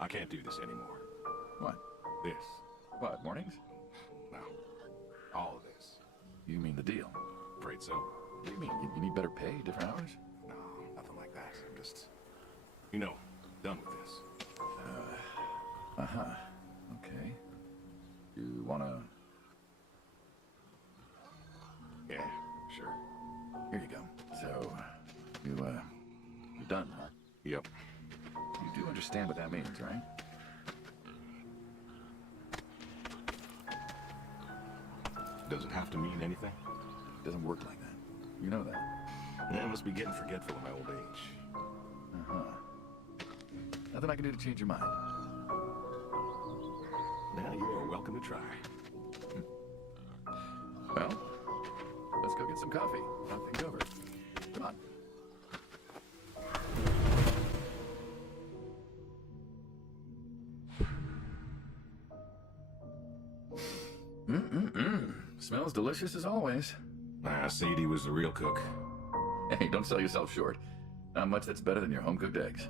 I can't do this anymore. What? This. What, mornings? No. All of this. You mean the deal? Afraid so. What do you mean? You need better pay, different hours? No, nothing like that. I'm just, you know, done with this. Uh-huh. Okay. You wanna... Yeah, sure. Here you go. So, you're done, huh? Yep. You do understand what that means, right? Does it have to mean anything? It doesn't work like that. You know that. I must be getting forgetful in my old age. Uh-huh. Nothing I can do to change your mind. Now you are welcome to try. Well, let's go get some coffee. Talk things over. Come on. Smells delicious as always. Ah, Sadie was the real cook. Hey, don't sell yourself short. Not much that's better than your home-cooked eggs.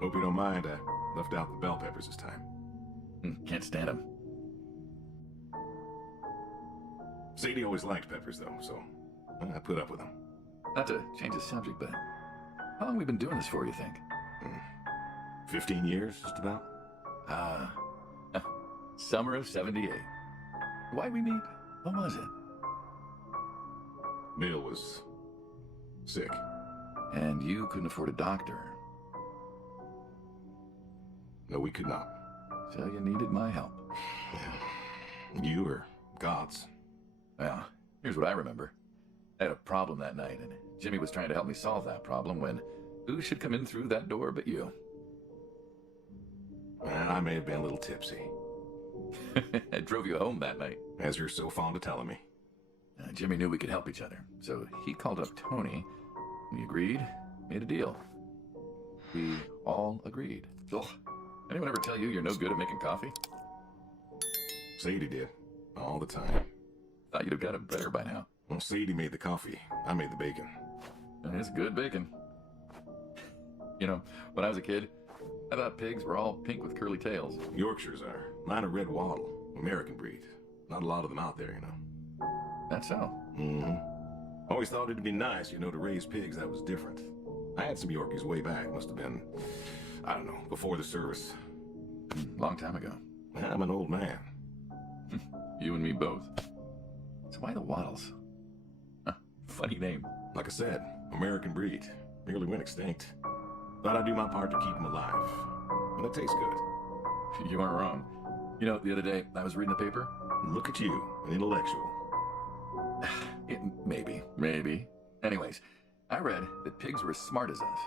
Hope you don't mind, I left out the bell peppers this time. Can't stand them. Sadie always liked peppers, though, so I put up with them. Not to change the subject, but how long have we been doing this for, you think? 15 years, just about. Summer of '78. Why'd we meet? What was it? Bill was sick. And you couldn't afford a doctor. No, we could not. So you needed my help. You or God's. Well, here's what I remember. I had a problem that night, and Jimmy was trying to help me solve that problem when who should come in through that door but you? I may have been a little tipsy. I drove you home that night. As you're so fond of telling me. Jimmy knew we could help each other, so he called up Tony. We agreed, made a deal. We all agreed. Ugh. Anyone ever tell you you're no good at making coffee? Sadie did. All the time. Thought you'd have got it better by now. Well, Sadie made the coffee. I made the bacon. And it's good bacon. You know, when I was a kid, I thought pigs were all pink with curly tails. Yorkshires are. Mine are red wattle. American breed. Not a lot of them out there, you know. That's so. Mm-hmm. Always thought it'd be nice, you know, to raise pigs that was different. I had some Yorkies way back. Must have been, I don't know, before the service. Long time ago. I'm an old man. You and me both. So why the Waddles? Huh, funny name. Like I said, American breed. Nearly went extinct. Thought I'd do my part to keep them alive. And it tastes good. You aren't wrong. You know, the other day, I was reading the paper. Look at you, an intellectual. Maybe. Anyways, I read that pigs were as smart as us.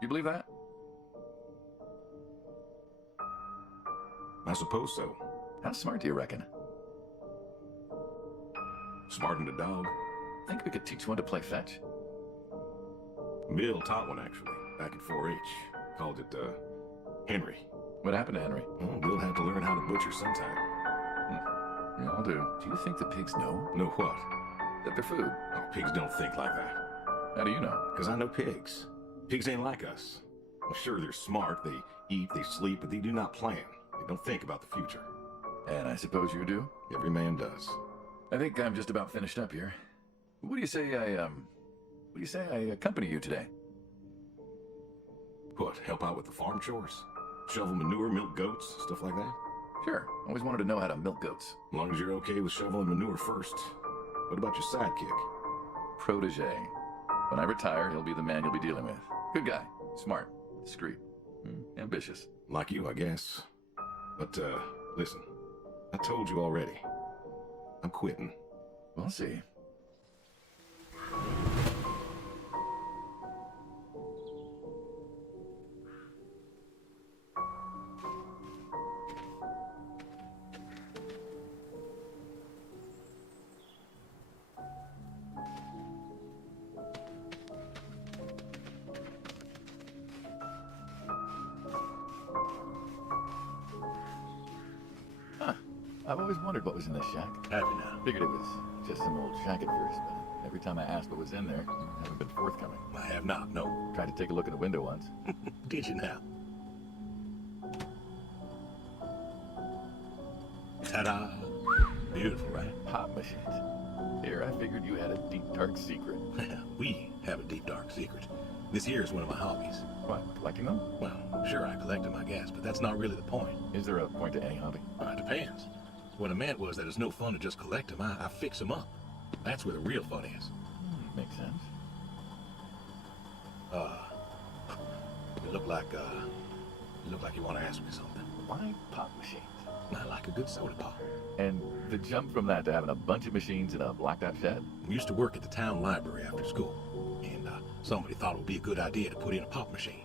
You believe that? I suppose so. How smart do you reckon? Smarter than a dog. Think we could teach one to play fetch? Bill taught one, actually, back at 4-H. Called it, Henry. What happened to Henry? Well, we'll have to learn how to butcher sometime. We all do. Do you think the pigs know? Know what? That they're food. Oh, pigs don't think like that. How do you know? Because I know pigs. Pigs ain't like us. Well, sure, they're smart. They eat, they sleep, but they do not plan. They don't think about the future. And I suppose you do? Every man does. I think I'm just about finished up here. What do you say I accompany you today? What, help out with the farm chores? Shovel manure, milk goats, stuff like that? Sure. Always wanted to know how to milk goats. As long as you're okay with shoveling manure first. What about your sidekick? Protege. When I retire, he'll be the man you'll be dealing with. Good guy. Smart. Discreet. Ambitious. Like you, I guess. But, listen. I told you already. I'm quitting. We'll see. I've always wondered what was in this shack. Have you now? Figured it was just some old shack at first, but every time I asked what was in there, you haven't been forthcoming. I have not, no. Tried to take a look in the window once. Did you now? Ta-da! Beautiful, right? Pop machines. Here, I figured you had a deep, dark secret. We have a deep, dark secret. This here is one of my hobbies. What, collecting them? Well, sure, I collect them, I guess, but that's not really the point. Is there a point to any hobby? It depends. What I meant was that it's no fun to just collect them. I fix them up. That's where the real fun is. Makes sense. You look like you want to ask me something. Why pop machines? I like a good soda pop. And the jump from that to having a bunch of machines in a blacked out shed? We used to work at the town library after school, and somebody thought it would be a good idea to put in a pop machine.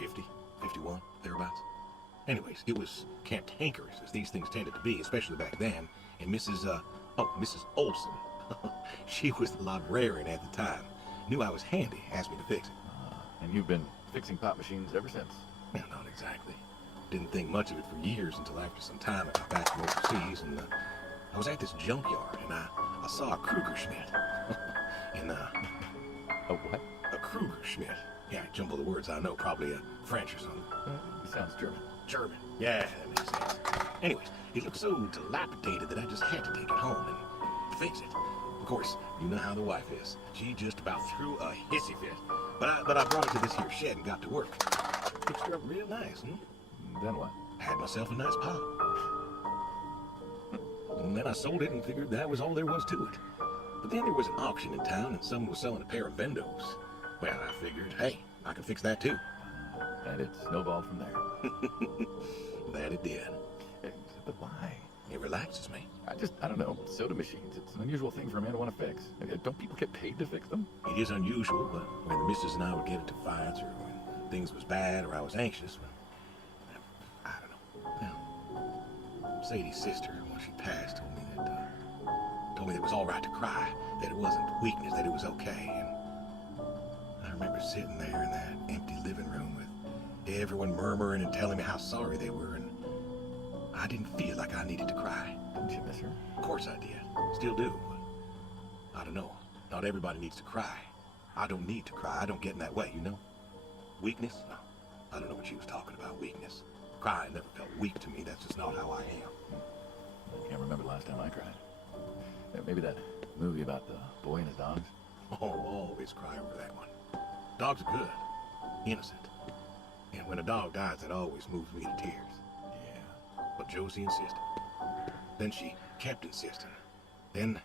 50, 51, thereabouts. Anyways, it was cantankerous, as these things tended to be, especially back then, and Mrs. Olson, she was the librarian at the time, knew I was handy, asked me to fix it. And you've been fixing pop machines ever since? Well, not exactly. Didn't think much of it for years until after some time I got back from overseas, and I was at this junkyard, and I saw a Krugerschmidt. And A what? a Krugerschmidt. Yeah, jumble the words, I know, probably French or something. Sounds German. German. Yeah, that makes sense. Anyways, it looked so dilapidated that I just had to take it home and fix it. Of course, you know how the wife is. She just about threw a hissy fit. But I brought it to this here shed and got to work. Fixed her up real nice, Then what? Had myself a nice pop. And then I sold it and figured that was all there was to it. But then there was an auction in town and someone was selling a pair of Vendos. Well, I figured, hey, I can fix that too. And it snowballed from there. That it did. But why? It relaxes me. I don't know, soda machines. It's an unusual thing for a man to want to fix. Don't people get paid to fix them? It is unusual, but when the missus and I would get into fights or when things was bad or I was anxious, well, I don't know. Well, Sadie's sister, when she passed, told me that it was all right to cry, that it wasn't weakness, that it was okay. And I remember sitting there in that empty living room with everyone murmuring and telling me how sorry they were, and I didn't feel like I needed to cry. Didn't you miss her? Of course I did. Still do, but I don't know. Not everybody needs to cry. I don't need to cry. I don't get in that way, you know? Weakness? No. I don't know what she was talking about, weakness. Crying never felt weak to me. That's just not how I am. I can't remember the last time I cried. Maybe that movie about the boy and his dogs. Oh, always cry over that one. Dogs are good. Innocent. And when a dog dies, it always moves me to tears. Yeah. But Josie insisted. Then she kept insisting. Then,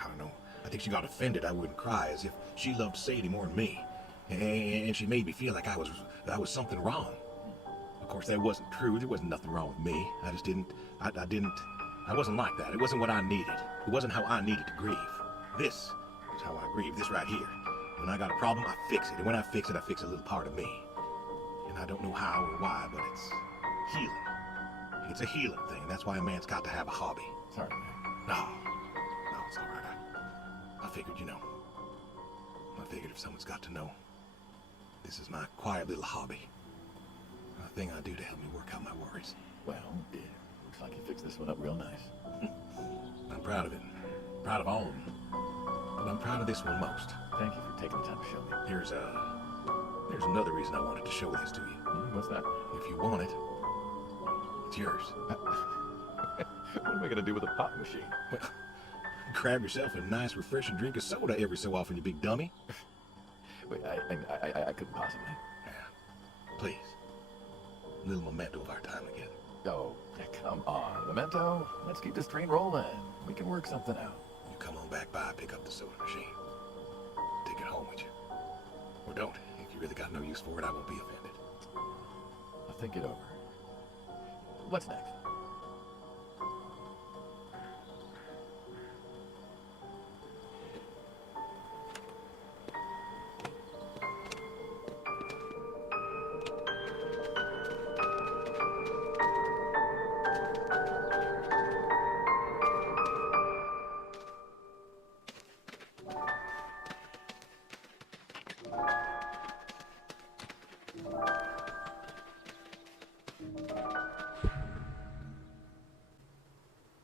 I don't know, I think she got offended I wouldn't cry, as if she loved Sadie more than me. And she made me feel like I was something wrong. Of course, that wasn't true. There wasn't nothing wrong with me. I just didn't, I wasn't like that. It wasn't what I needed. It wasn't how I needed to grieve. This is how I grieve, this right here. When I got a problem, I fix it. And when I fix it, I fix a little part of me. And I don't know how or why, but it's healing. It's a healing thing. That's why a man's got to have a hobby. Sorry, man. No, it's all right. I figured, I figured if someone's got to know, this is my quiet little hobby. A thing I do to help me work out my worries. Well, it looks like you fixed this one up real nice. I'm proud of it. Proud of all of them. But I'm proud of this one most. Thank you for taking the time to show me. There's another reason I wanted to show this to you. What's that? If you want it, it's yours. What am I going to do with a pop machine? Well, grab yourself a nice, refreshing drink of soda every so often, you big dummy. Wait, I couldn't possibly. Yeah. Please. A little memento of our time together. Oh, come on, Memento. Let's keep this train rolling. We can work something out. You come on back by, pick up the soda machine. Take it home with you. Or don't. If you really got no use for it, I won't be offended. I'll think it over. What's next?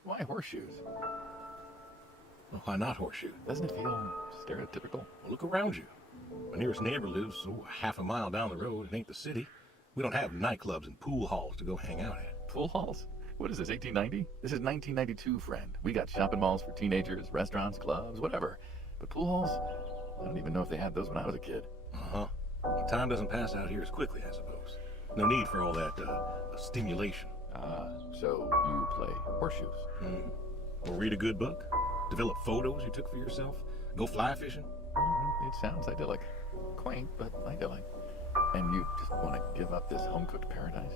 Why horseshoes? Well, why not horseshoe? Doesn't it feel stereotypical? Well, look around you. My nearest neighbor lives half a mile down the road. It ain't the city. We don't have nightclubs and pool halls to go hang out at. Pool halls? What is this, 1890? This is 1992, friend. We got shopping malls for teenagers, restaurants, clubs, whatever. But pool halls? I don't even know if they had those when I was a kid. Uh-huh. Well, time doesn't pass out here as quickly, I suppose. No need for all that, stimulation. So you play horseshoes? Or read a good book? Develop photos you took for yourself? Go fly fishing? It sounds idyllic. Quaint, but idyllic. And you just want to give up this home-cooked paradise?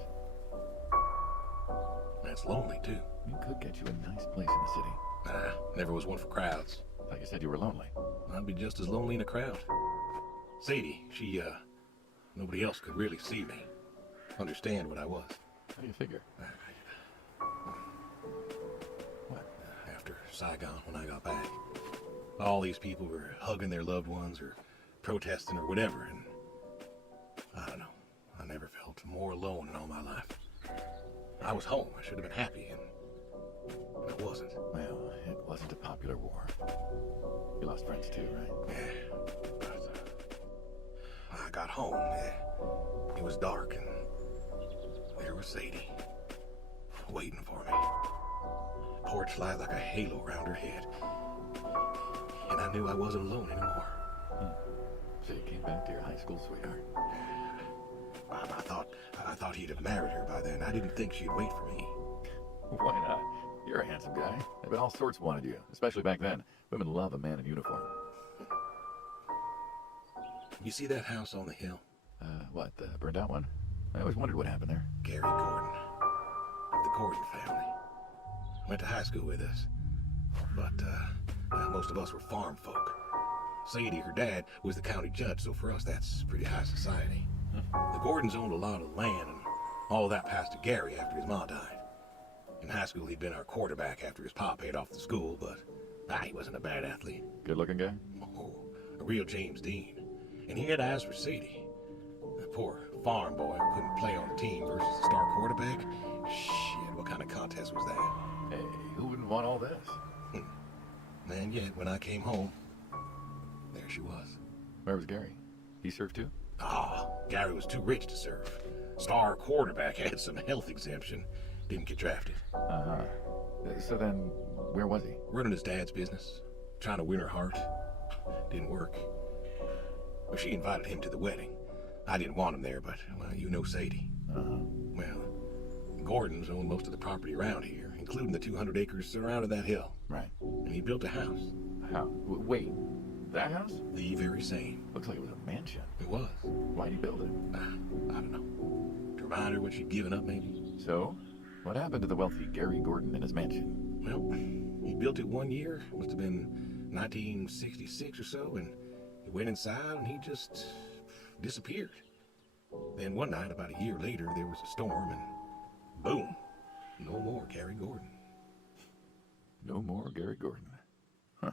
That's lonely, too. We could get you a nice place in the city. Never was one for crowds. Like you said, you were lonely. I'd be just as lonely in a crowd. Sadie, nobody else could really see me. Understand what I was. How do you figure? What? After Saigon, when I got back, all these people were hugging their loved ones or protesting or whatever, and I don't know. I never felt more alone in all my life. I was home. I should have been happy, and I wasn't. Well, it wasn't a popular war. You lost friends too, right? Yeah, but I got home. It was dark, and there was Sadie, waiting for me. Porch light like a halo around her head, and I knew I wasn't alone anymore. So you came back to your high school sweetheart. I thought he'd have married her by then. I didn't think she'd wait for me. Why not? You're a handsome guy. I bet all sorts wanted you, especially back then. Women love a man in uniform. You see that house on the hill? What, the burned out one? I always wondered what happened there. Gary Gordon, of the Gordon family. Went to high school with us. But, most of us were farm folk. Sadie, her dad, was the county judge, so for us that's pretty high society. The Gordons owned a lot of land, and all that passed to Gary after his ma died. In high school, he'd been our quarterback after his pa paid off the school, but he wasn't a bad athlete. Good-looking guy? Oh, a real James Dean. And he had eyes for Sadie. That poor farm boy who couldn't play on a team versus a star quarterback. Shit, what kind of contest was that? Hey, who wouldn't want all this? And yet, when I came home, there she was. Where was Gary? He served too? Gary was too rich to serve. Star quarterback had some health exemption. Didn't get drafted. So then, where was he? Running his dad's business. Trying to win her heart. Didn't work. Well, she invited him to the wedding. I didn't want him there, but, well, you know Sadie. Well, Gordon's owned most of the property around here, including the 200 acres surrounding that hill. Right. And he built a house. How? Wait, that house? The very same. Looks like it was a mansion. It was. Why'd he build it? I don't know. To remind her what she'd given up, maybe? So, what happened to the wealthy Gary Gordon and his mansion? Well, he built it one year. Must have been 1966 or so, and he went inside and he just disappeared. Then one night, about a year later, there was a storm, and boom, no more Gary Gordon. No more Gary Gordon. Huh.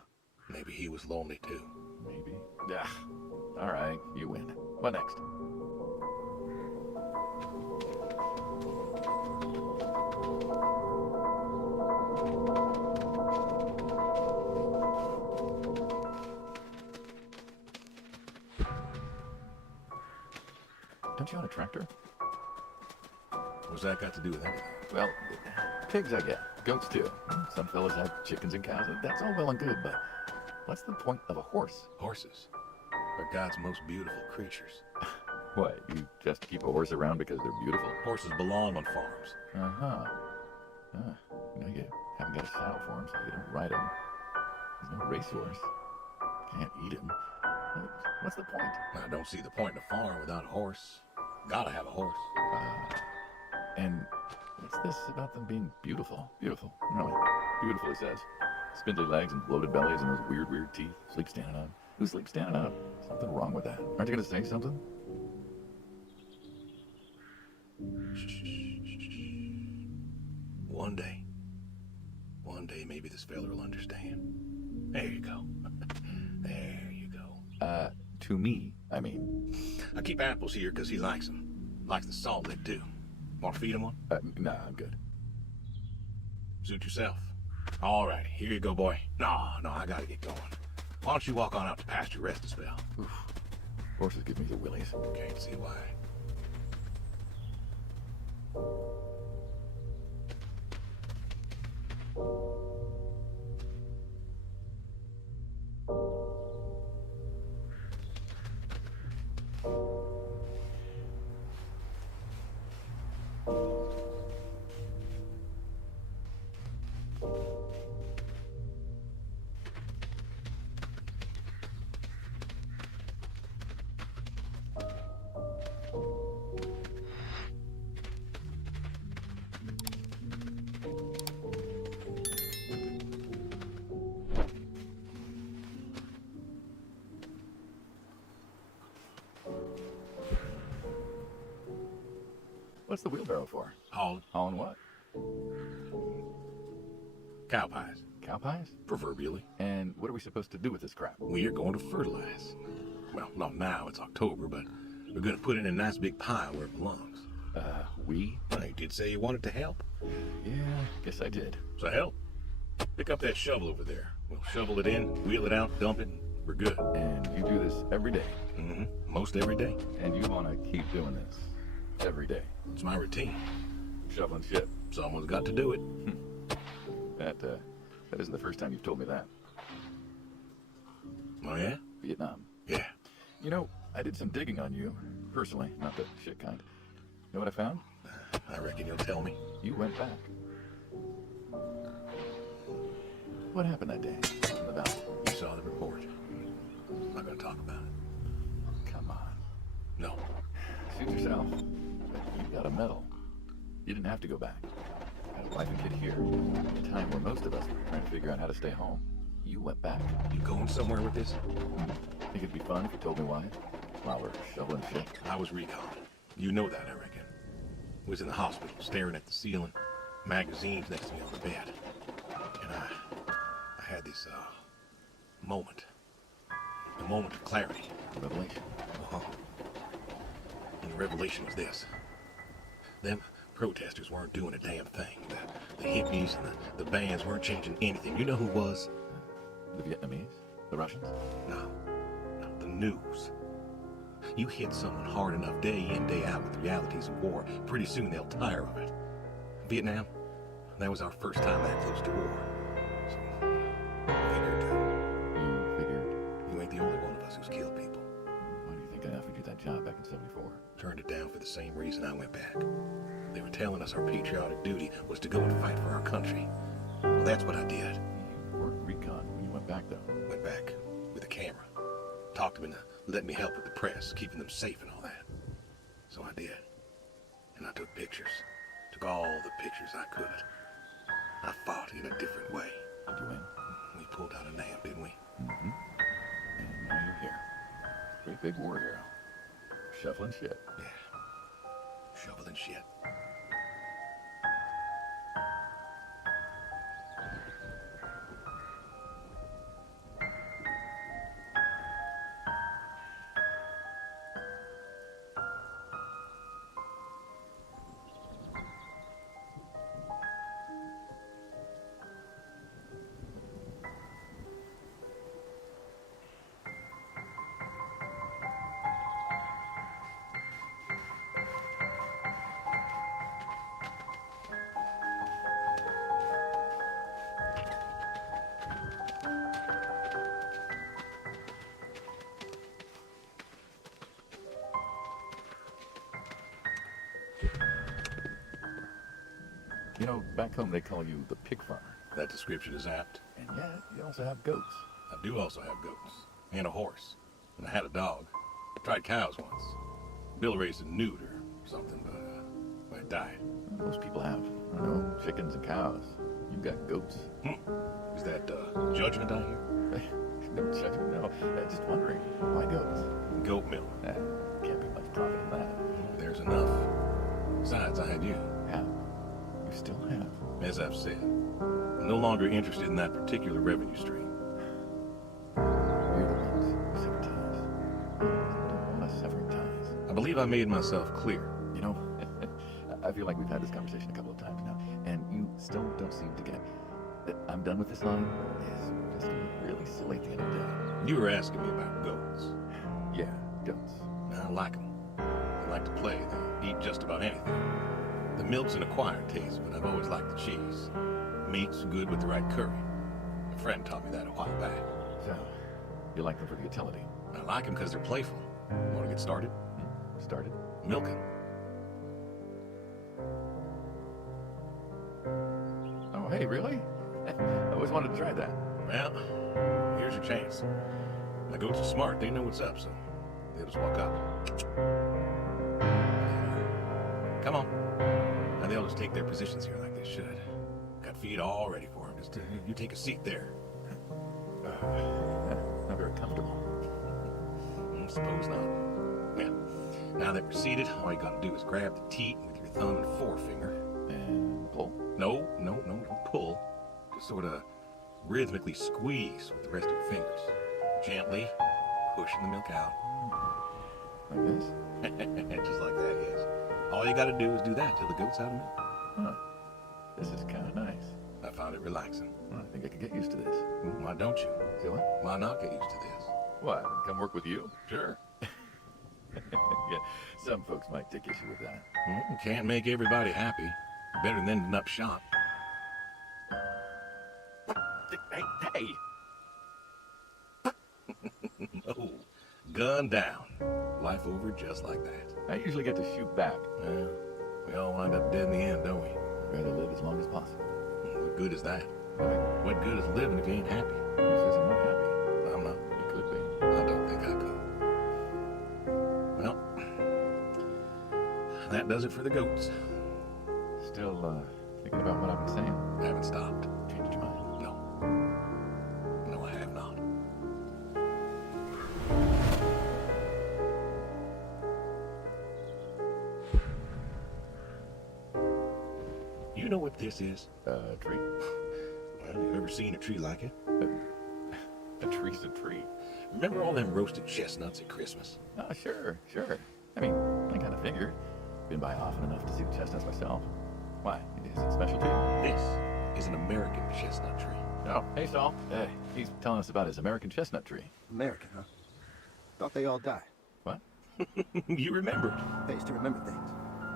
Maybe he was lonely too. Maybe. All right, you win. What next? Don't you own a tractor? What's that got to do with anything? Well, pigs I get. Goats too. Some fellas have chickens and cows. That's all well and good, but what's the point of a horse? Horses are God's most beautiful creatures. What, you just keep a horse around because they're beautiful? Horses belong on farms. You haven't got a saddle for him, so you don't ride him. There's no racehorse. Can't eat him. What's the point? I don't see the point in a farm without a horse. Gotta have a horse. And what's this about them being beautiful? Beautiful. Really. Beautiful, it says. Spindly legs and bloated bellies and those weird teeth. Sleep standing up. Who sleeps standing up? Something wrong with that. Aren't you going to say something? One day maybe this fella will understand. There you go. There you go. To me, I mean. I keep apples here because he likes them. Likes the salt they do. Want to feed him one? Nah, I'm good. Suit yourself. All right, here you go, boy. No, I gotta get going. Why don't you walk on out to pasture, rest a spell? Oof. Horses give me the willies. Can't see why. What's the wheelbarrow for? Hauling what? cow pies, Cow pies? proverbially. And what are we supposed to do with this crap? We're going to fertilize. Well, not now, it's October, but we're going to put it in a nice big pile where it belongs. We? Well, you did say you wanted to help. Yeah, guess I did. So help. Pick up that shovel over there. We'll shovel it in, wheel it out, dump it, and we're good. And you do this every day. Mm-hmm. Most every day. And you want to keep doing this every day. It's my routine. Shoveling shit. Someone's got to do it. That isn't the first time you've told me that. Oh, yeah? Vietnam. Yeah. You know, I did some digging on you, personally, not the shit kind. You know what I found? I reckon you'll tell me. You went back. What happened that day in the valley? You saw the report. I'm not going to talk about it. Come on. No. Suit yourself. You got a medal. You didn't have to go back. I had a wife and kid here. At a time where most of us were trying to figure out how to stay home. You went back. You going somewhere with this? Think it'd be fun if you told me why? While we're shoveling shit. I was recon. You know that, I reckon. Was in the hospital, staring at the ceiling, magazines next to me on the bed. And I had this, moment. A moment of clarity. Revelation. Uh-huh. And the revelation was this. Them protesters weren't doing a damn thing. The hippies and the bands weren't changing anything. You know who was? The Vietnamese? The Russians? No, the news. You hit someone hard enough day in, day out with the realities of war, pretty soon they'll tire of it. Vietnam, that was our first time that close to war. So, I figured, You figured. you ain't the only one of us who's killed people. Why do you think I offered you that job back in '74? Turned it down for the same reason I went back. They were telling us our patriotic duty was to go and fight for our country. Well, that's what I did. You weren't recon when you went back, though. Went back with a camera. Talked them into letting me help with the press, keeping them safe and all that. So I did. And I took pictures. Took all the pictures I could. I fought in a different way. Did you win? We pulled out a name, didn't we? Mm-hmm. And now you're here. Great big war hero. Shuffling shit. Yeah. Shoveling shit. You know, back home they call you the pig farmer. That description is apt. And yet, you also have goats. I do also have goats. And a horse. And I had a dog. Tried cows once. Bill raised a newt or something, but it died. Most people have, I don't know, chickens and cows. You've got goats. Is that judgment I hear? No judgment, no. Just wondering, why goats? Goat milk. Can't be much profit in that. There's enough. Besides, I had you. Yeah, you still have. As I've said, I'm no longer interested in that particular revenue stream. You're the ones who sever ties. Don't want us severing ties. I believe I made myself clear. You know, I feel like we've had this conversation a couple of times now, and you still don't seem to get that I'm done with this line is just really silly at the end of the day. You were asking me about goats. Yeah, goats. I like them. They like to play. They eat just about anything. The milk's an acquired taste, but I've always liked the cheese. Meat's good with the right curry. A friend taught me that a while back. So, you like them for the utility. I like them because they're playful. Want to get started? Started? Milking. Oh, hey, really? I always wanted to try that. Well, here's your chance. My goats are smart. They know what's up, so they'll just walk up. Come on. Now they'll just take their positions here like they should. Got feed all ready for them. Just you take a seat there. Not very comfortable. Suppose not. Yeah. Now that we're seated, all you gotta do is grab the teat with your your thumb and forefinger. And pull. No, don't pull. Just sort of rhythmically squeeze with the rest of your fingers. Gently pushing the milk out. Like this? Just like that, yes. All you gotta do is do that till the goat's out of milk. Huh. This is kind of nice. I found it relaxing. I think I could get used to this. Why don't you? See what? Why not get used to this? What? Come work with you? Sure. Yeah, some folks might take issue with that. Can't make everybody happy. Better than ending up shot. Hey! Oh, gun down. Life over just like that. I usually get to shoot back. Well, we all wind up dead in the end, don't we? I'd rather live as long as possible. What good is that? Right? What good is living if you ain't happy? Who says I'm not happy? I'm not. You could be. I don't think I could. Well, that does it for the goats. Still, thinking about what I've been saying? I haven't stopped. Changed your mind? No. No, I have not. You know what this is? Tree. Well, you ever seen a tree like it? A tree's a tree. Remember all them roasted chestnuts at Christmas? Oh, sure. I mean, I kind of figured. Been by often enough to see the chestnuts myself. Why? Is it special to you? This is an American chestnut tree. Oh, hey, Saul. Hey, he's telling us about his American chestnut tree. American, huh? Thought they all died. What? You remembered, They used to remember things.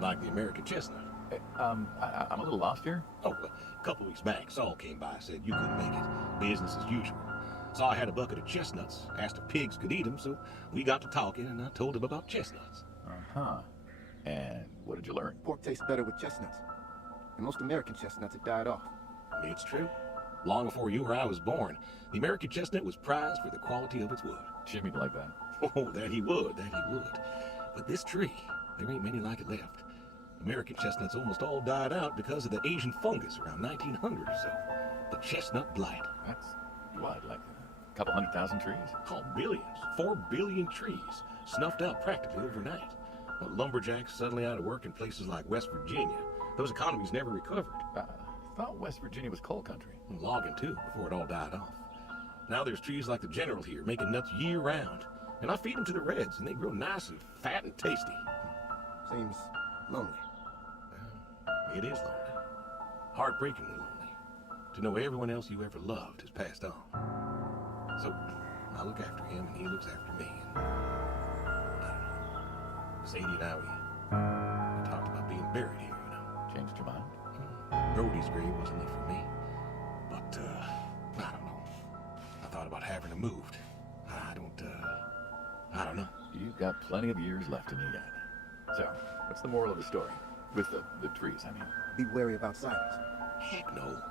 like the American chestnut. Hey, I'm a little lost here. Oh, a couple weeks back, Saul came by, said you couldn't make it. Business as usual. Saw I had a bucket of chestnuts, asked if pigs could eat them, so we got to talking, and I told him about chestnuts. Uh-huh. And what did you learn? Pork tastes better with chestnuts. And most American chestnuts have died off. It's true. Long before you or I was born, the American chestnut was prized for the quality of its wood. Jimmy'd like that. Oh, that he would. But this tree, there ain't many like it left. American chestnuts almost all died out because of the Asian fungus around 1900 or so. The chestnut blight. That's what, like a couple 100,000 trees? Oh, billions. 4 billion trees snuffed out practically overnight. Lumberjacks suddenly out of work in places like West Virginia. Those economies never recovered. I thought West Virginia was coal country. And logging too, before it all died off. Now there's trees like the General here, making nuts year round. And I feed them to the reds, and they grow nice and fat and tasty. Seems lonely. It is lonely. Heartbreakingly lonely. To know everyone else you ever loved has passed on. So, I look after him, and he looks after me, and... I don't know. Sadie and I, we talked about being buried here, you know. Changed your mind? Brody's grave wasn't enough for me. But, I don't know. I thought about having him moved. I don't know. You've got plenty of years left in you yet. So, what's the moral of the story? With the trees, I mean. Be wary of outsiders. Heck no.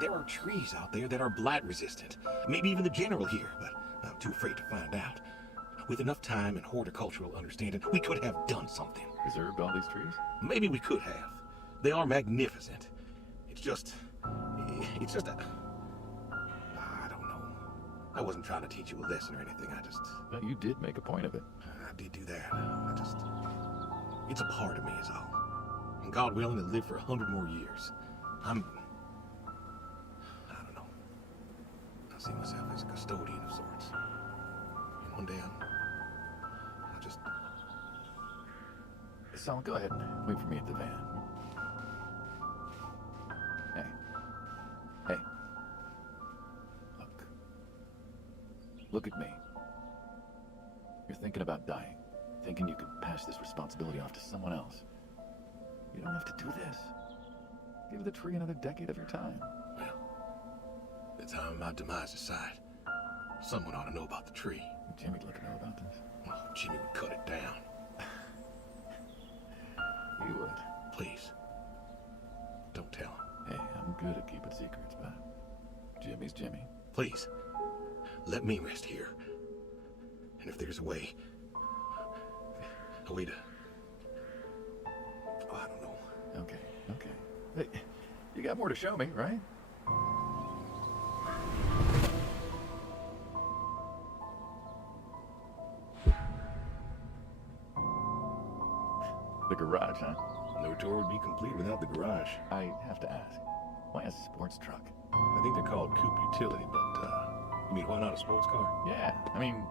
There are trees out there that are blight resistant. Maybe even the General here, but I'm too afraid to find out. With enough time and horticultural understanding, we could have done something. Preserved all these trees? Maybe we could have. They are magnificent. It's just a... I don't know. I wasn't trying to teach you a lesson or anything. But you did make a point of it. I did do that. It's a part of me is all. And God willing to live for 100 more years. I don't know. I see myself as a custodian of sorts. And one day I'll just... Sal, go ahead and wait for me at the van. Hey. Look at me. You're thinking about dying. Thinking you could pass this responsibility off to someone else. You don't have to do this. Give the tree another decade of your time. Well, the time my demise aside, someone ought to know about the tree. Jimmy'd like to know about this. Well, Jimmy would cut it down. You would. Please. Don't tell him. Hey, I'm good at keeping secrets, but Jimmy's Jimmy. Please. Let me rest here. And if there's a way to... Oh, I don't know. Okay. Hey, you got more to show me, right? The garage, huh? No tour would be complete without the garage. I have to ask, why a sports truck? I think they're called coupe utility, but, you mean why not a sports car? Yeah, I mean,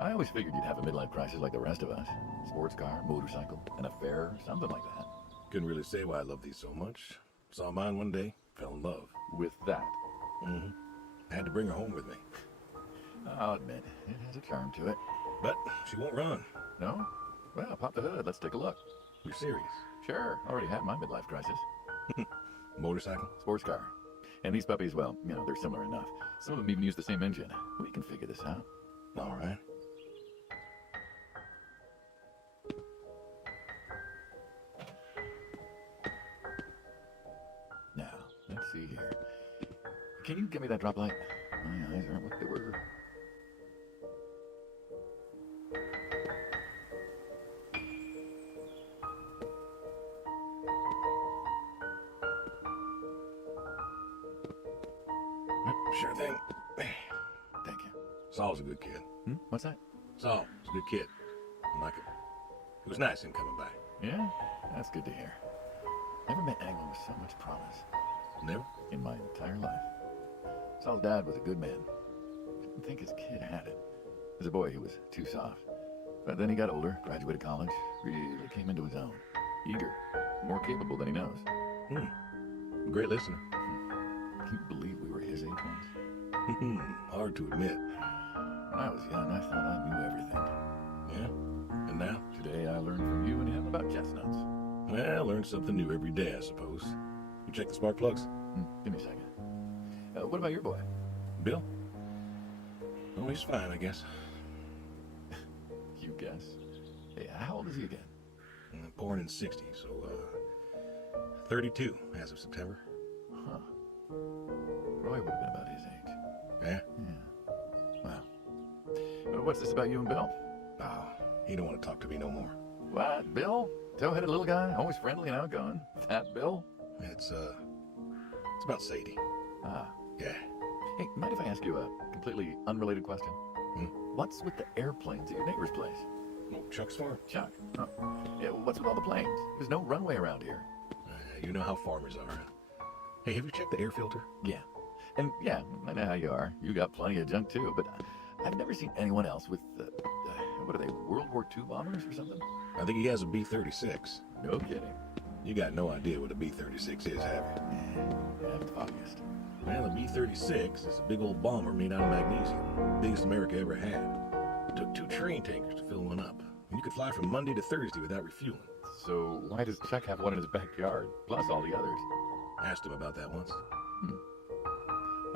I always figured you'd have a midlife crisis like the rest of us. Sports car, motorcycle, an affair, something like that. Couldn't really say why I love these so much. Saw mine one day, fell in love. With that, Mm-hmm. Had to bring her home with me. I'll admit, it has a charm to it. But she won't run. No? Well, pop the hood, let's take a look. You're serious? Sure, already had my midlife crisis. Motorcycle? Sports car. And these puppies, well, you know, they're similar enough. Some of them even use the same engine. We can figure this out. All right. Now, let's see here. Can you give me that drop light? My eyes aren't what they were. Sure thing. Thank you. Saul's a good kid. What's that? Saul's a good kid. I like it. It was nice him coming by. Yeah? That's good to hear. Never met anyone with so much promise Never? in my entire life. Saul's dad was a good man. Didn't think his kid had it. As a boy, he was too soft. But then he got older, graduated college, really came into his own. Eager, more capable than he knows. Great listener. Can you believe we were his age once? Hard to admit. When I was young, I thought I knew everything. Yeah? And now? Today, I learned from you and him about chestnuts. Well, learn something new every day, I suppose. You check the spark plugs? Give me a second. What about your boy? Bill? Oh, he's fine, I guess. You guess. Hey, how old is he again? Born in 60, so, 32 as of September. Huh. Roy would have been about his age. Yeah? Yeah. Wow. What's this about you and Bill? Oh, he don't want to talk to me no more. What? Bill? Tow-headed little guy? Always friendly and outgoing? That Bill? It's about Sadie. Ah. Yeah. Hey, mind if I ask you a completely unrelated question? What's with the airplanes at your neighbor's place? Oh, Chuck's farm? Chuck. Oh. Yeah, what's with all the planes? There's no runway around here. You know how farmers are. Hey, have you checked the air filter? Yeah. And yeah, I know how you are. You got plenty of junk too, but I've never seen anyone else with, what are they, World War II bombers or something? I think he has a B-36. No kidding. You got no idea what a B-36 is, have you? Yeah, haven't the foggiest. Well, a B-36 is a big old bomber made out of magnesium. Biggest America ever had. It took 2 train tankers to fill one up. And you could fly from Monday to Thursday without refueling. So why does Chuck have one in his backyard, plus all the others? Asked him about that once.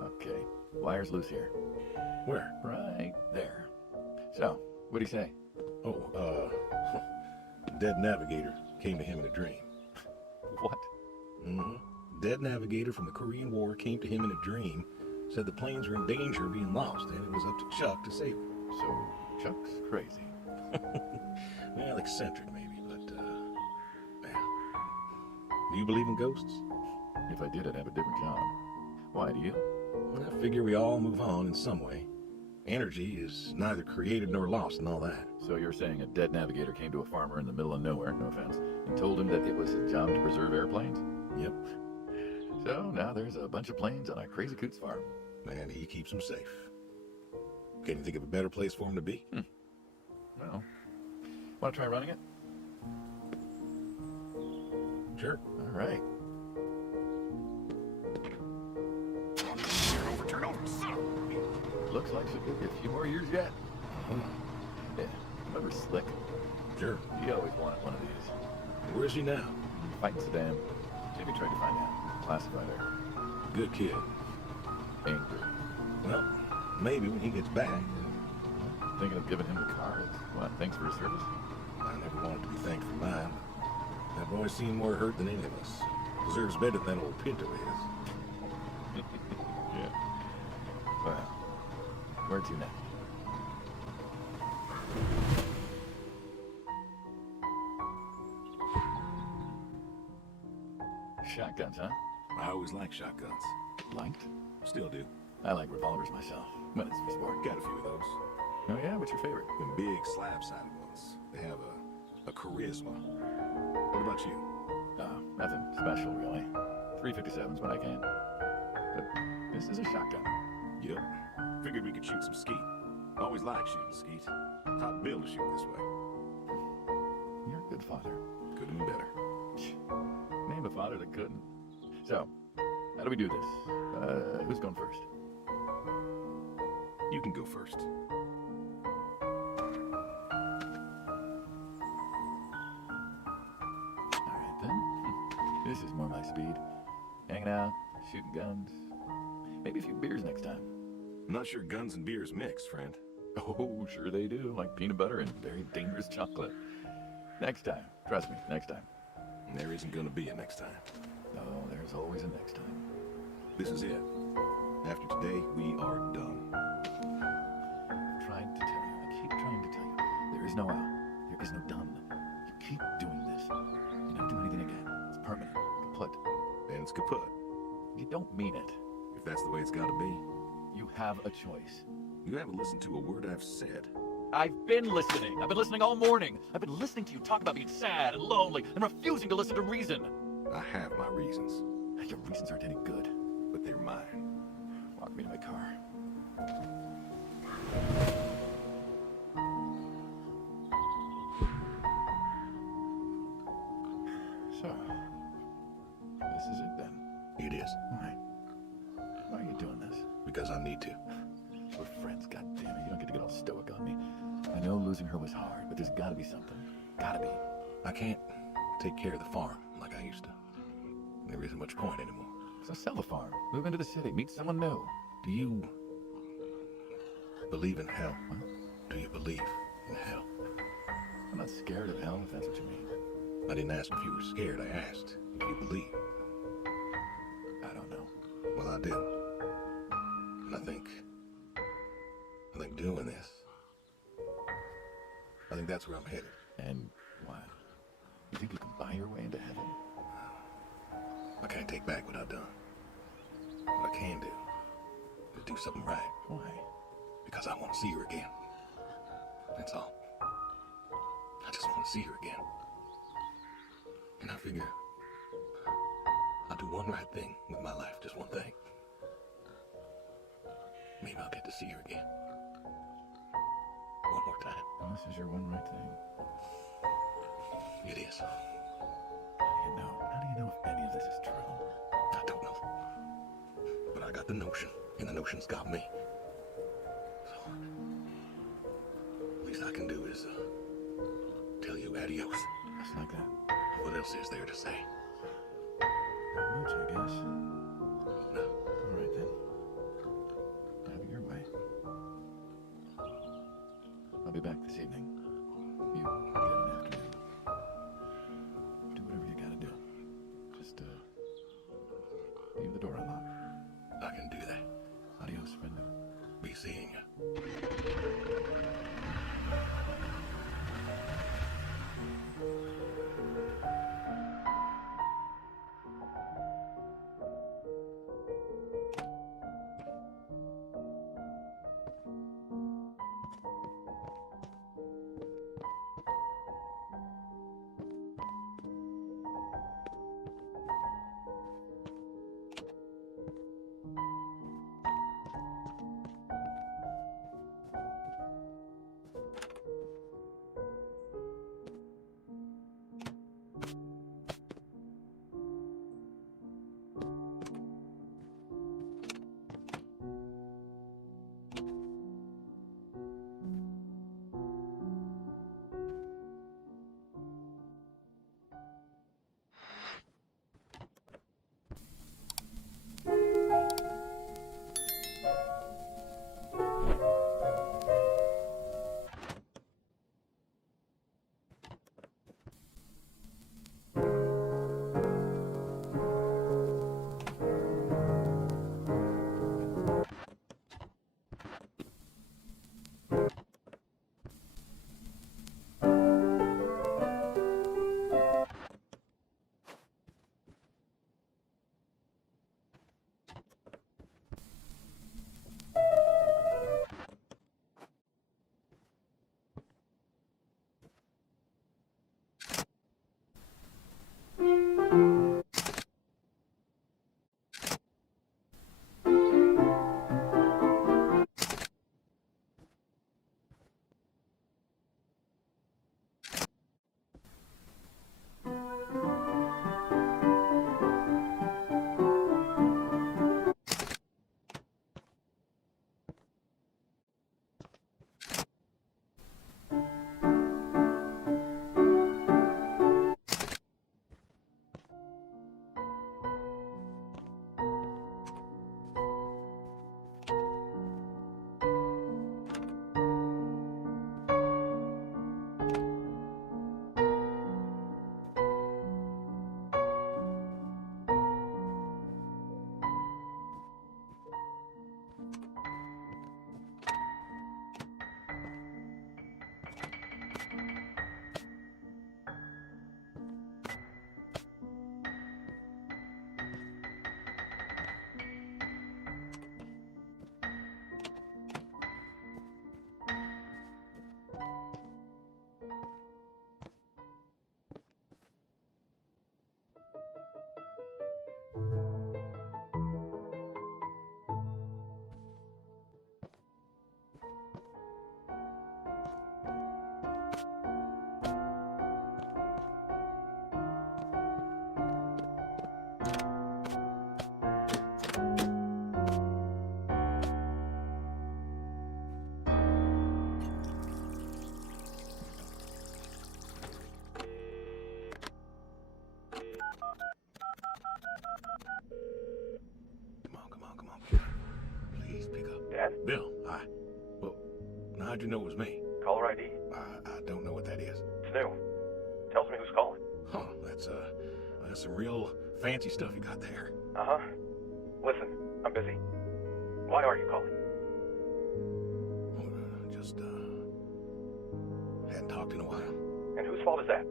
Okay, wires loose here. Where? Right there. So, what'd he say? Oh, dead navigator came to him in a dream. What? Dead navigator from the Korean War came to him in a dream, said the planes were in danger of being lost, and it was up to Chuck to save them. So, Chuck's crazy. Well, eccentric maybe, but, well. Do you believe in ghosts? If I did, I'd have a different job. Why, do you? Well, I figure we all move on in some way. Energy is neither created nor lost and all that. So you're saying a dead navigator came to a farmer in the middle of nowhere, no offense, and told him that it was his job to preserve airplanes? Yep. So now there's a bunch of planes on a crazy coots farm. And he keeps them safe. Can you think of a better place for him to be? Well, want to try running it? Sure. All right. Looks like she'll give you a few more years yet. Yeah, remember Slick? Sure. He always wanted one of these. Where is he now? Fighting Saddam. Jimmy tried to find out. Classified her. Good kid. Angry. Well, maybe when he gets back. Thinking of giving him the car. What, thanks for his service? I never wanted to be thanked for mine. That boy seemed more hurt than any of us. Deserves better than that old Pinto is. Yeah. Well, where to next? Shotguns, huh? I always liked shotguns. Liked? Still do. I like revolvers myself, when it's for sport. Got a few of those. Oh yeah? What's your favorite? The big slab-sided ones. They have a charisma. What about you? Nothing special, really. 357's when I can. But this is a shotgun. Yep. Figured we could shoot some skeet. Always liked shooting skeet. Top bill to shoot this way. You're a good father. Could have been better. Name a father that couldn't. So, how do we do this? Who's going first? You can go first. Alright then. This is more my speed. Hanging out, shooting guns. Maybe a few beers next time. I'm not sure guns and beers mix, friend. Oh, sure they do. Like peanut butter and very dangerous chocolate. Next time. Trust me, next time. There isn't gonna be a next time. No, there's always a next time. This is it. After today, we are done. I'm trying to tell you. I keep trying to tell you. There is no out. There is no done. You keep doing this. You never do anything again. It's permanent. Kaput. And it's kaput. You don't mean it. If that's the way it's gotta be. You have a choice. You haven't listened to a word I've said. I've been listening. I've been listening all morning. I've been listening to you talk about being sad and lonely and refusing to listen to reason. I have my reasons, Your reasons aren't any good. but they're mine. Walk me to my car. So, this is it then. It is. Why? Why are you doing this? Because I need to. We're friends, goddammit. You don't get to get all stoic on me. I know losing her was hard, but there's gotta be something. Gotta be. I can't take care of the farm like I used to. There isn't much point anymore. So sell the farm. Move into the city. Meet someone new. Do you believe in hell? What? Do you believe in hell? I'm not scared of hell, if that's what you mean. I didn't ask if you were scared. I asked if you believe. I don't know. Well, I do. And I think doing this, I think that's where I'm headed. And why? You think you can buy your way into heaven? I can't take back what I've done. What I can do is do something right. Why? Because I want to see her again. That's all. I just want to see her again. And I figure I'll do one right thing with my life, just one thing. Maybe I'll get to see her again. One more time. Oh, this is your one right thing. It is. How do you know? How do you know if any of this is true? I don't know. But I got the notion, and the notion's got me. So, least I can do is tell you adios. Just like that. What else is there to say? Not much, I guess. No. All right then. Have it your way. I'll be back this evening. You get an afternoon. Do whatever you gotta do. Just leave the door unlocked. I can do that. Adios, friendo. Be seeing you. Bill, well, how'd you know it was me? Caller ID? I don't know what that is. It's new. Tells me who's calling. Huh, that's some real fancy stuff you got there. Uh-huh. Listen, I'm busy. Why are you calling? Just, hadn't talked in a while. And whose fault is that?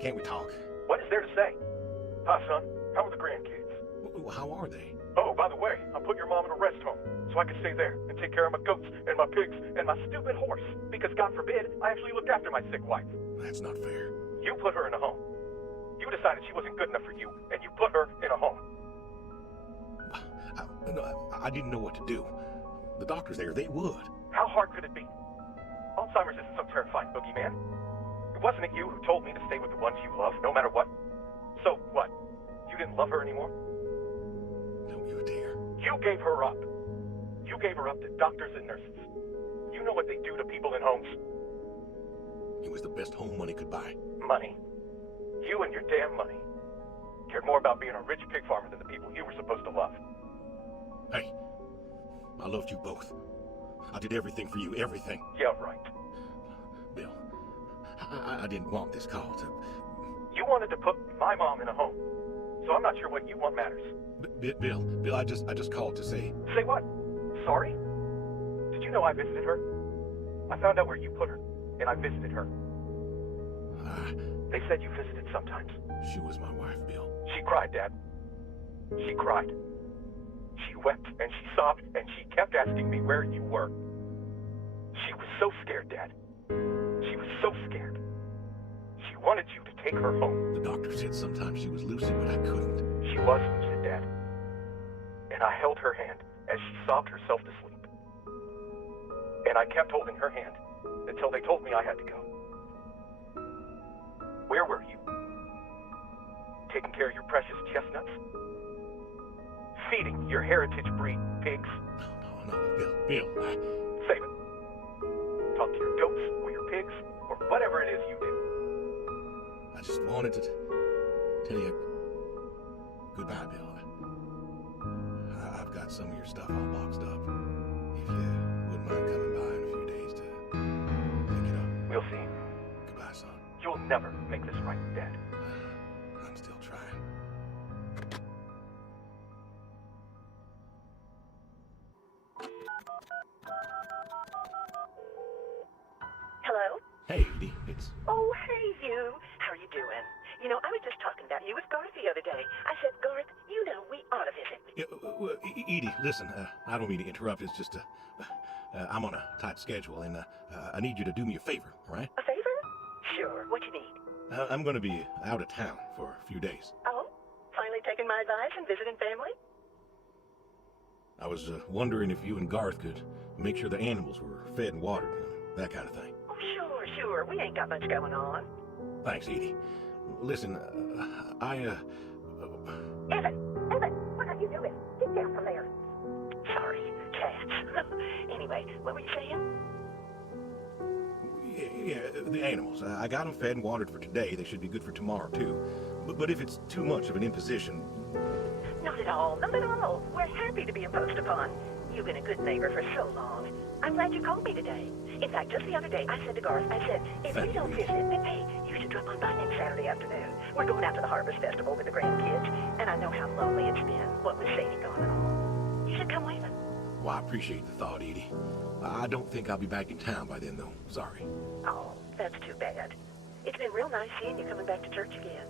Can't we talk? What is there to say? Hi, son. How are the grandkids? How are they? Oh, by the way, I put your mom in a rest home so I could stay there and take care of my goats and my pigs and my stupid horse. Because God forbid, I actually looked after my sick wife. That's not fair. You put her in a home. You decided she wasn't good enough for you, and you put her in a home. I didn't know what to do. The doctors there, they would. How hard could it be? Alzheimer's isn't so terrifying, boogeyman. Wasn't it you who told me to stay with the ones you love, no matter what? So what? You didn't love her anymore? Don't you dare. You gave her up. You gave her up to doctors and nurses. You know what they do to people in homes? It was the best home money could buy. Money. You and your damn money cared more about being a rich pig farmer than the people you were supposed to love. Hey, I loved you both. I did everything for you, everything. Yeah, right. Bill, I didn't want this call to... You wanted to put my mom in a home, so I'm not sure what you want matters. Bill, I just called to say... Say what? Sorry? Did you know I visited her? I found out where you put her, and I visited her. They said you visited sometimes. She was my wife, Bill. She cried, Dad. She cried. She wept, and she sobbed, and she kept asking me where you were. She was so scared, Dad. She was so scared. She wanted you to take her home. The doctor said sometimes she was lucid, but I couldn't. She was lucid, Dad. And I held her hand as she sobbed herself to sleep. And I kept holding her hand until they told me I had to go. Where were you? Taking care of your precious chestnuts? Feeding your heritage breed pigs? No, Bill, Save it. Talk to your goats or your pigs or whatever it is you do. I just wanted to tell you goodbye, Bill. I've got some of your stuff all boxed up. If you wouldn't mind coming by in a few days to pick it up. We'll see. Goodbye, son. You'll never make this right, Dad. I'm still trying. Hello? Hey, Edie, it's... Oh, hey, you. How are you doing? You know, I was just talking about you with Garth the other day. I said, Garth, you know, we ought to visit. Edie, listen, I don't mean to interrupt. It's just, I'm on a tight schedule, and I need you to do me a favor, all right? A favor? Sure. What you need? I'm going to be out of town for a few days. Oh? Finally taking my advice and visiting family? I was wondering if you and Garth could make sure the animals were fed and watered, that kind of thing. Oh, sure. We ain't got much going on. Thanks, Edie. Listen, Evan, what are you doing? Get down from there. Sorry, cats. Anyway, what were you saying? Yeah, the animals. I got them fed and watered for today. They should be good for tomorrow, too. But if it's too much of an imposition... Not at all. We're happy to be imposed upon. You've been a good neighbor for so long. I'm glad you called me today. In fact, just the other day, I said to Garth, if we don't visit, then hey, you should drop on by next Saturday afternoon. We're going out to the Harvest Festival with the grandkids, and I know how lonely it's been, what with Sadie gone and all. You should come with us. Well, I appreciate the thought, Edie. I don't think I'll be back in town by then, though. Sorry. Oh, that's too bad. It's been real nice seeing you coming back to church again.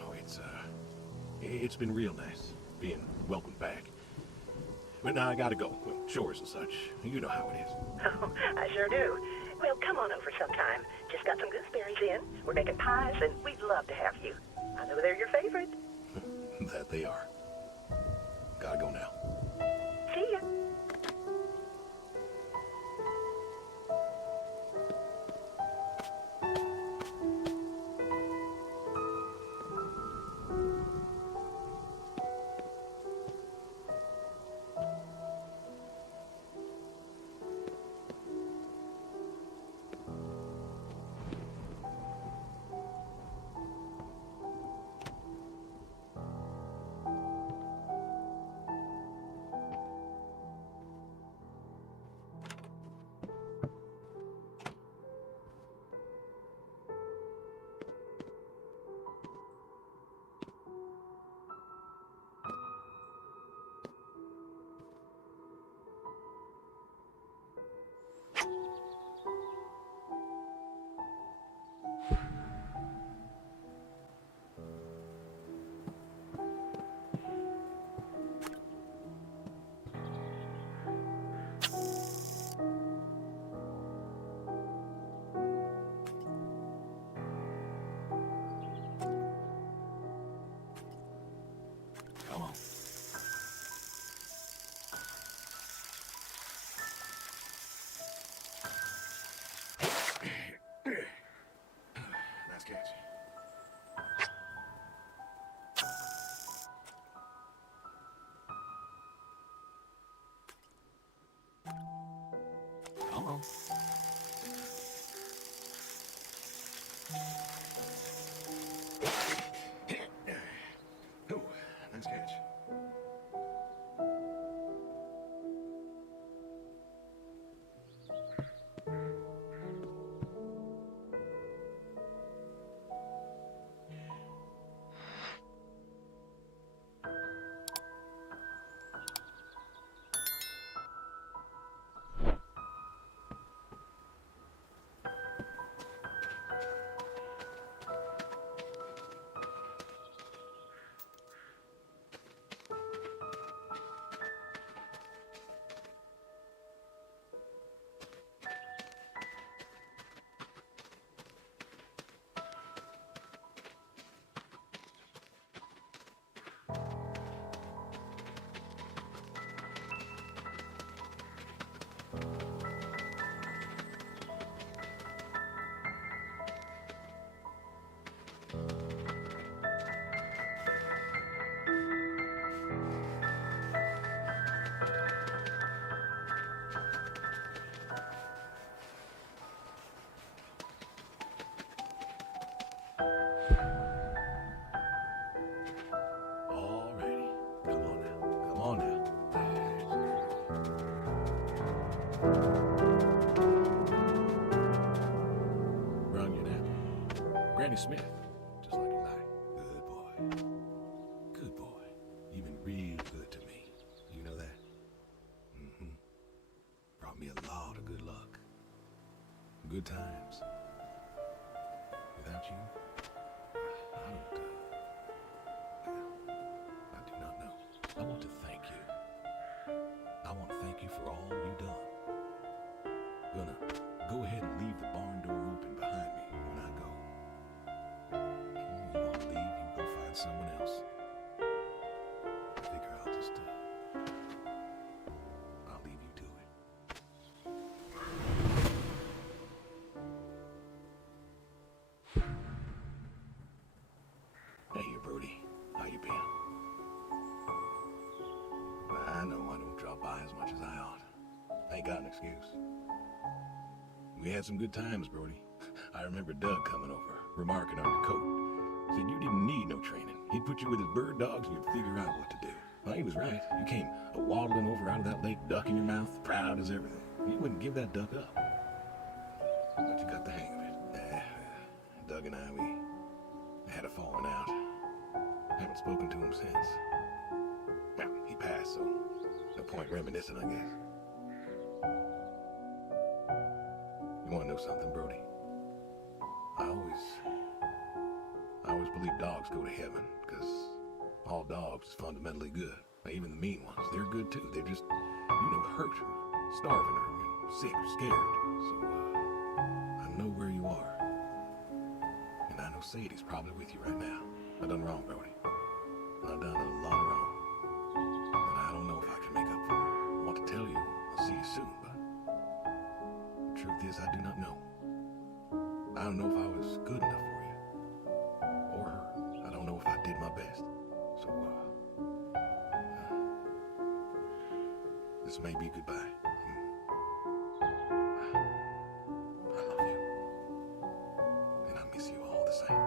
Oh, it's been real nice being welcomed back. But now I gotta go. Well, chores and such. You know how it is. Oh, I sure do. Well, come on over sometime. Just got some gooseberries in. We're making pies, and we'd love to have you. I know they're your favorite. That they are. Gotta go now. See ya. Come on. Nice catch. Come on. Ooh, nice catch. Alrighty. Come on now. Come on now. Brung you now. Granny Smith. Just like you like. Good boy. Good boy. You've been real good to me. You know that? Mm-hmm. Brought me a lot of good luck. Good times. Without you, I do not know. I want to thank you. I want to thank you for all you've done. Gonna go ahead and leave the barn door open behind me when I go. You want to leave, you go find someone else. I figure I'll just, I'll leave you to it. Hey, Brody. How you been? I know I don't drop by as much as I ought. I ain't got an excuse. We had some good times, Brody. I remember Doug coming over, remarking on your coat. Said you didn't need no training. He'd put you with his bird dogs and you'd figure out what to do. Well, he was right. You came waddling over out of that lake, duck in your mouth, proud as everything. You wouldn't give that duck up. But you got the hang of it. Doug and I, we had a falling out. Haven't spoken to him since. Well, he passed, so no point reminiscing, I guess. You want to know something, Brody? I always believe dogs go to heaven, because all dogs is fundamentally good. Now, even the mean ones, they're good too. They're just, hurt or starving or sick or scared. So, I know where you are. And I know Sadie's probably with you right now. I done wrong, Brody. I've done a lot of wrong. And I don't know if I can make up for it. I want to tell you I'll see you soon, but the truth is I do not know. I don't know if I was good enough for you. Or her. I don't know if I did my best. So, this may be goodbye. I love you. And I miss you all the same.